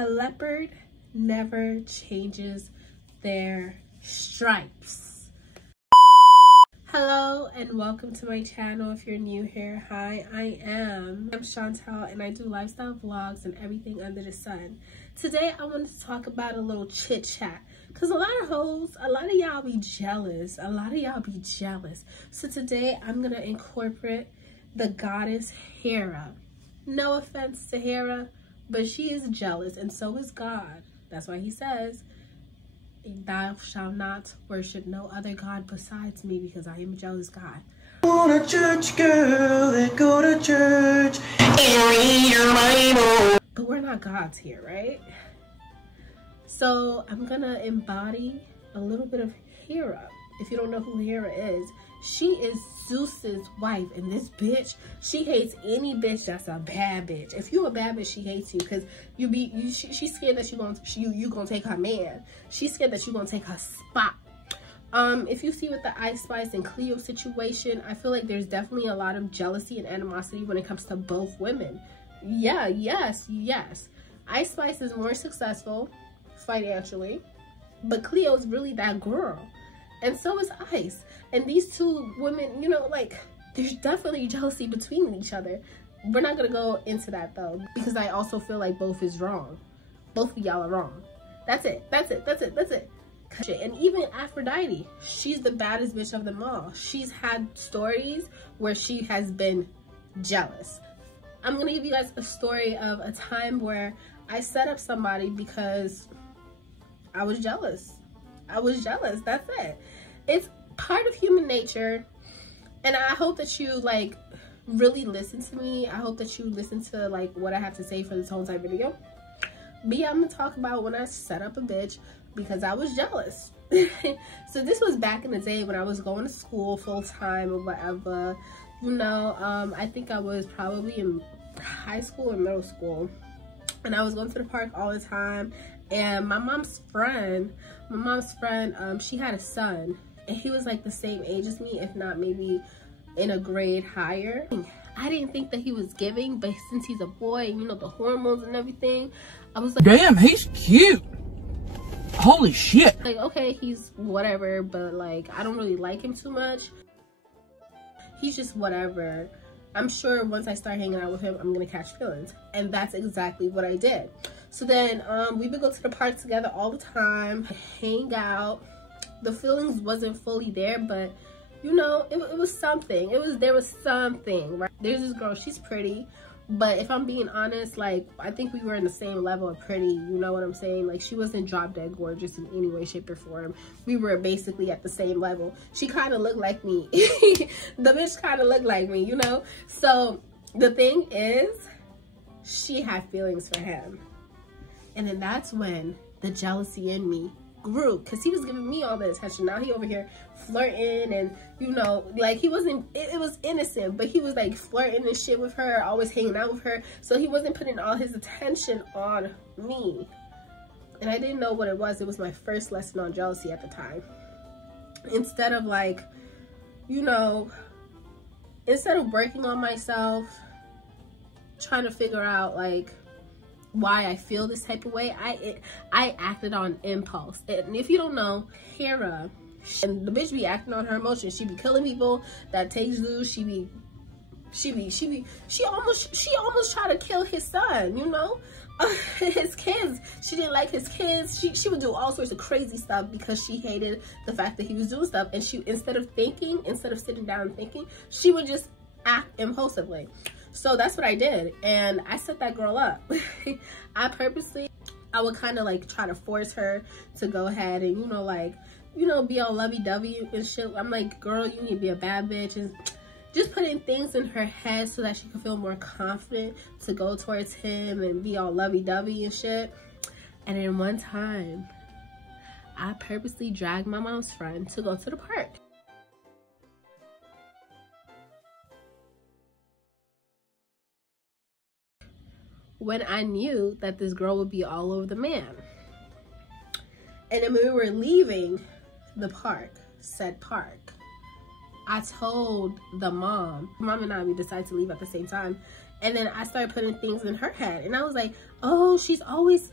A leopard never changes their stripes. Hello and welcome to my channel. If you're new here, hi, I'm Chantel and I do lifestyle vlogs and everything under the sun. Today I wanted to talk about a little chit chat because a lot of hoes, a lot of y'all be jealous. So today I'm gonna incorporate the goddess Hera. No offense to Hera, but she is jealous and so is God. That's why he says, "Thou shalt not worship no other God besides me, because I am a jealous God." Want a church girl that go to church and read your Bible. But we're not gods here, right? So I'm gonna embody a little bit of Hera. If you don't know who Hera is, she is Zeus's wife, and this bitch, she hates any bitch that's a bad bitch. If you a bad bitch, she hates you because she's scared that you gonna take her man. She's scared that you gonna take her spot. If you see with the Ice Spice and Cleo situation, I feel like there's definitely a lot of jealousy and animosity when it comes to both women. Yeah, yes. Ice Spice is more successful financially, but Cleo's really that girl. And so is Ice. And these two women, you know, like, there's definitely jealousy between each other. We're not gonna go into that though, because I also feel like both is wrong. Both of y'all are wrong. That's it. And even Aphrodite, she's the baddest bitch of them all. She's had stories where she has been jealous. I'm gonna give you guys a story of a time where I set up somebody because I was jealous. That's it. It's part of human nature, and I hope that you like really listen to me. I hope that you listen to like what I have to say for this whole entire video. But yeah, I'm gonna talk about when I set up a bitch because I was jealous. So this was back in the day when I was going to school full time or whatever, you know. I think I was probably in high school or middle school, and I was going to the park all the time. And my mom's friend, she had a son, and he was like the same age as me, if not maybe in a grade higher. I didn't think that he was giving, but since he's a boy, you know, the hormones and everything, I was like, damn, he's cute. Holy shit. Like, okay, he's whatever, but like, I don't really like him too much. He's just whatever. I'm sure once I start hanging out with him, I'm gonna catch feelings. And that's exactly what I did. So then we would go to the park together all the time, hang out. The feelings wasn't fully there, but you know, it was something. There was something, right? There's this girl, she's pretty, but if I'm being honest, like, I think we were in the same level of pretty, you know what I'm saying? Like, she wasn't drop dead gorgeous in any way, shape, or form. We were basically at the same level. She kind of looked like me. The bitch kind of looked like me, you know? So the thing is, she had feelings for him. And then that's when the jealousy in me grew, because he was giving me all the attention. Now he over here flirting, and you know, like, he wasn't, it was innocent, but he was like flirting and shit with her, always hanging out with her. So he wasn't putting all his attention on me, and I didn't know what it was. It was my first lesson on jealousy at the time. Instead of like, you know, instead of working on myself, trying to figure out like why I feel this type of way, I acted on impulse. And if you don't know, Hera, and the bitch be acting on her emotions. She be killing people that take Zeus. She almost tried to kill his son, you know, his kids. She didn't like his kids. She would do all sorts of crazy stuff because she hated the fact that he was doing stuff. And she, instead of sitting down and thinking, she would just act impulsively. So that's what I did, and I set that girl up. I would kind of like try to force her to go ahead and, you know, like, you know, be all lovey-dovey and shit. I'm like, girl, you need to be a bad bitch, and just putting things in her head so that she can feel more confident to go towards him and be all lovey-dovey and shit. And then one time, I purposely dragged my mom's friend to go to the park. When I knew that this girl would be all over the man. And then when we were leaving the park, said park, I told the mom and I, we decided to leave at the same time. And then I started putting things in her head, and I was like, oh, she's always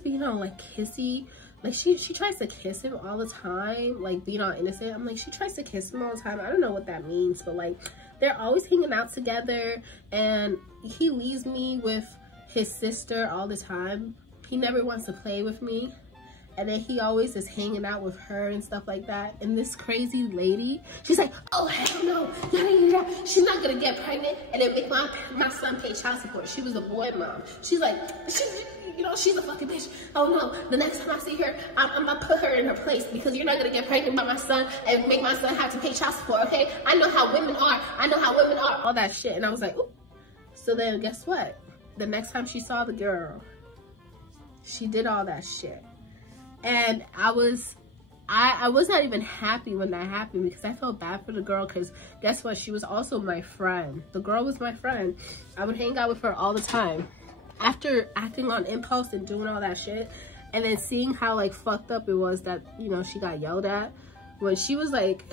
being all like kissy. Like she tries to kiss him all the time, like being all innocent. I'm like, she tries to kiss him all the time. I don't know what that means, but like they're always hanging out together, and he leaves me with his sister all the time. He never wants to play with me. And then he always is hanging out with her and stuff like that. And this crazy lady, she's like, oh, hell no. She's not going to get pregnant and then make my son pay child support. She was a boy mom. She's like, she's a fucking bitch. Oh, no. The next time I see her, I'm going to put her in her place because you're not going to get pregnant by my son and make my son have to pay child support, okay? I know how women are. All that shit. And I was like, ooh. So then guess what? The next time she saw the girl, she did all that shit. And I was not even happy when that happened because I felt bad for the girl, because guess what? She was also my friend. The girl was my friend. I would hang out with her all the time. After acting on impulse and doing all that shit, and then seeing how like fucked up it was that, you know, she got yelled at, when she was like,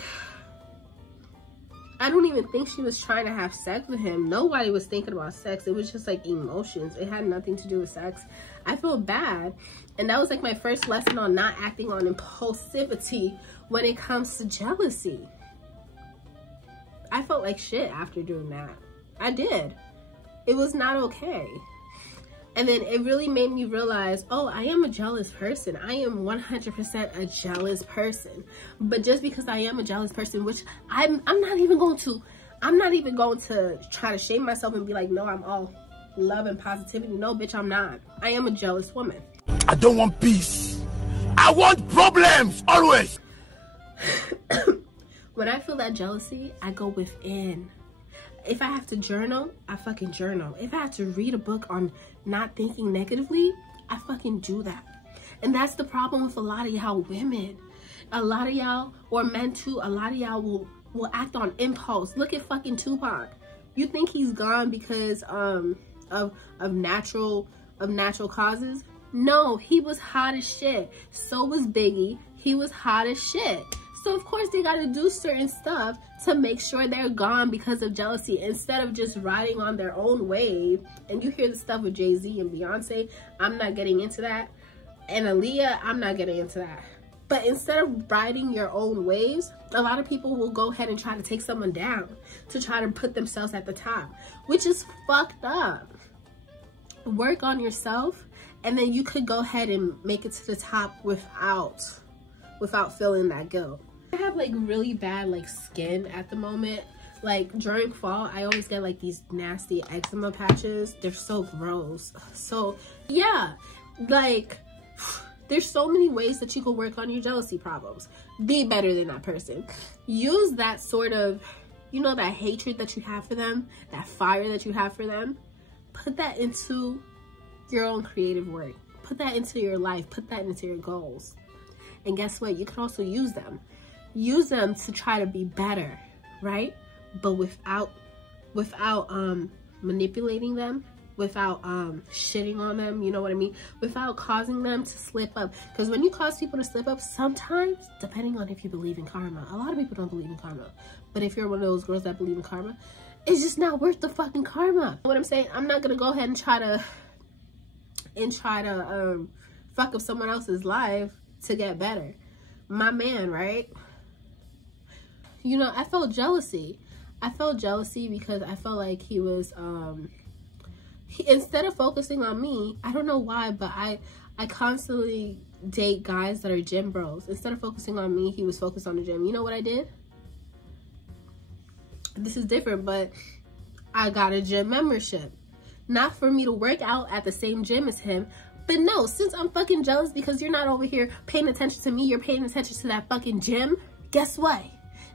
I don't even think she was trying to have sex with him. Nobody was thinking about sex. It was just like emotions. It had nothing to do with sex. I felt bad. And that was like my first lesson on not acting on impulsivity when it comes to jealousy. I felt like shit after doing that. I did. It was not okay. And then it really made me realize, oh, I am a jealous person. I am 100% a jealous person. But just because I am a jealous person, which I'm not even going to try to shame myself and be like, no, I'm all love and positivity. No, bitch, I'm not. I am a jealous woman. I don't want peace. I want problems, always. When I feel that jealousy, I go within. If I have to journal, I fucking journal. If I have to read a book on not thinking negatively, I fucking do that. And that's the problem with a lot of y'all women. A lot of y'all, or men too, a lot of y'all will act on impulse. Look at fucking Tupac. You think he's gone because of natural causes? No, he was hot as shit. So was Biggie. He was hot as shit. So of course they gotta do certain stuff to make sure they're gone because of jealousy, instead of just riding on their own wave. And you hear the stuff with Jay-Z and Beyonce, I'm not getting into that. And Aaliyah, I'm not getting into that. But instead of riding your own waves, a lot of people will go ahead and try to take someone down to try to put themselves at the top, which is fucked up. Work on yourself, and then you could go ahead and make it to the top without feeling that guilt. I have like really bad like skin at the moment. Like during fall, I always get like these nasty eczema patches. They're so gross. So yeah, like there's so many ways that you can work on your jealousy problems. Be better than that person. Use that sort of, you know, that hatred that you have for them, that fire that you have for them. Put that into your own creative work. Put that into your life. Put that into your goals. And guess what? You can also use them. Use them to try to be better, right? But without manipulating them, without shitting on them, you know what I mean? Without causing them to slip up. Because when you cause people to slip up, sometimes, depending on if you believe in karma, a lot of people don't believe in karma. But if you're one of those girls that believe in karma, it's just not worth the fucking karma. What I'm saying, I'm not gonna go ahead and try to fuck up someone else's life to get better. My man, right? You know, I felt jealousy. I felt jealousy because I felt like he was instead of focusing on me, I don't know why, but I constantly date guys that are gym bros. Instead of focusing on me, he was focused on the gym. You know what I did? This is different, but I got a gym membership. Not for me to work out at the same gym as him, but no, since I'm fucking jealous because you're not over here paying attention to me, you're paying attention to that fucking gym, guess what?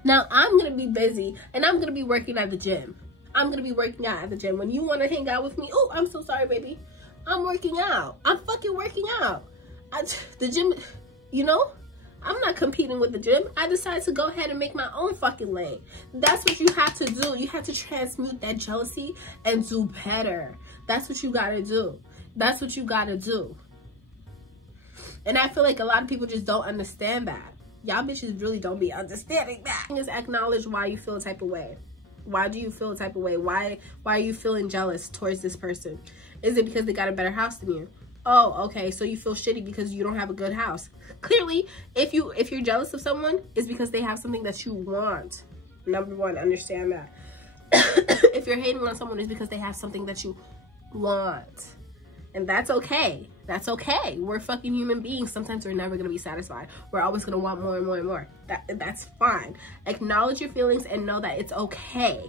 Now I'm gonna be busy and I'm gonna be working at the gym. I'm gonna be working out at the gym. When you wanna hang out with me, oh, I'm so sorry, baby. I'm working out. I'm fucking working out. The gym, you know? I'm not competing with the gym. I decided to go ahead and make my own fucking lane. That's what you have to do. You have to transmute that jealousy and do better. That's what you gotta do. That's what you gotta do. And I feel like a lot of people just don't understand that. Y'all bitches really don't be understanding that. Just acknowledge why you feel a type of way. Why do you feel a type of way? Why are you feeling jealous towards this person? Is it because they got a better house than you? Oh, okay, so you feel shitty because you don't have a good house. Clearly, if you're jealous of someone, it's because they have something that you want. Number one, understand that. If you're hating on someone, it's because they have something that you want. And that's okay. That's okay. We're fucking human beings. Sometimes we're never going to be satisfied. We're always going to want more and more and more. That's fine. Acknowledge your feelings and know that it's okay.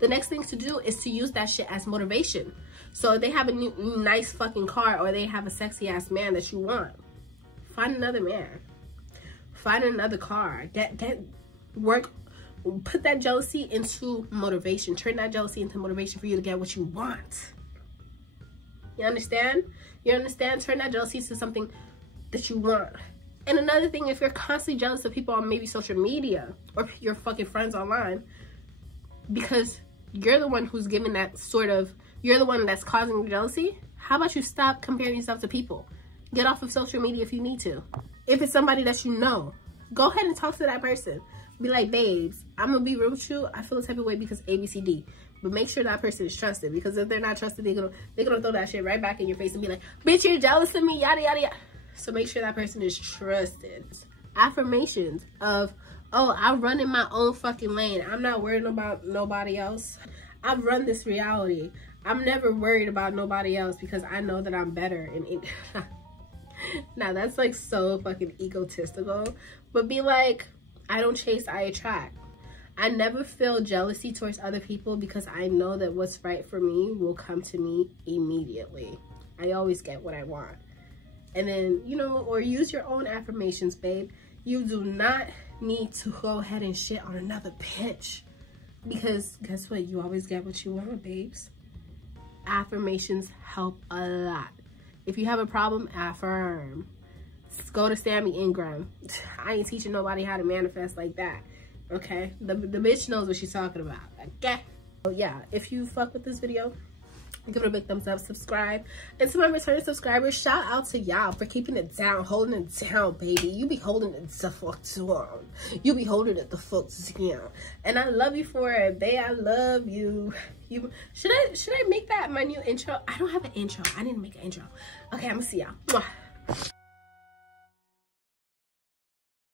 The next thing to do is to use that shit as motivation. So if they have a nice fucking car, or they have a sexy ass man that you want, find another man. Find another car. Put that jealousy into motivation. Turn that jealousy into motivation for you to get what you want. You understand? You understand? Turn that jealousy into something that you want. And another thing, if you're constantly jealous of people on maybe social media or your fucking friends online, because you're the one who's giving that sort of, you're the one that's causing the jealousy, how about you stop comparing yourself to people? Get off of social media if you need to. If it's somebody that you know, go ahead and talk to that person. Be like, babes, I'm gonna be real with you. I feel the type of way because ABCD. But make sure that person is trusted, because if they're not trusted, they're gonna throw that shit right back in your face and be like, bitch, you're jealous of me, yada yada yada. So make sure that person is trusted. Affirmations of, oh, I run in my own fucking lane. I'm not worried about nobody else. I run this reality. I'm never worried about nobody else because I know that I'm better. And now that's like so fucking egotistical. But be like, I don't chase, I attract. I never feel jealousy towards other people because I know that what's right for me will come to me immediately. I always get what I want. And then, you know, or use your own affirmations, babe. You do not need to go ahead and shit on another bitch, because guess what? You always get what you want, babes. Affirmations help a lot. If you have a problem, affirm. Go to Sammy Ingram. I ain't teaching nobody how to manifest like that. Okay? The bitch knows what she's talking about. Okay? So yeah, if you fuck with this video, give it a big thumbs up, subscribe. And to my returning subscribers, shout out to y'all for keeping it down, holding it down, baby. You be holding it the fuck down. You be holding it the fuck down. And I love you for it, babe. I love you. Should I make that my new intro? I don't have an intro. I need to make an intro. Okay, I'm gonna see y'all.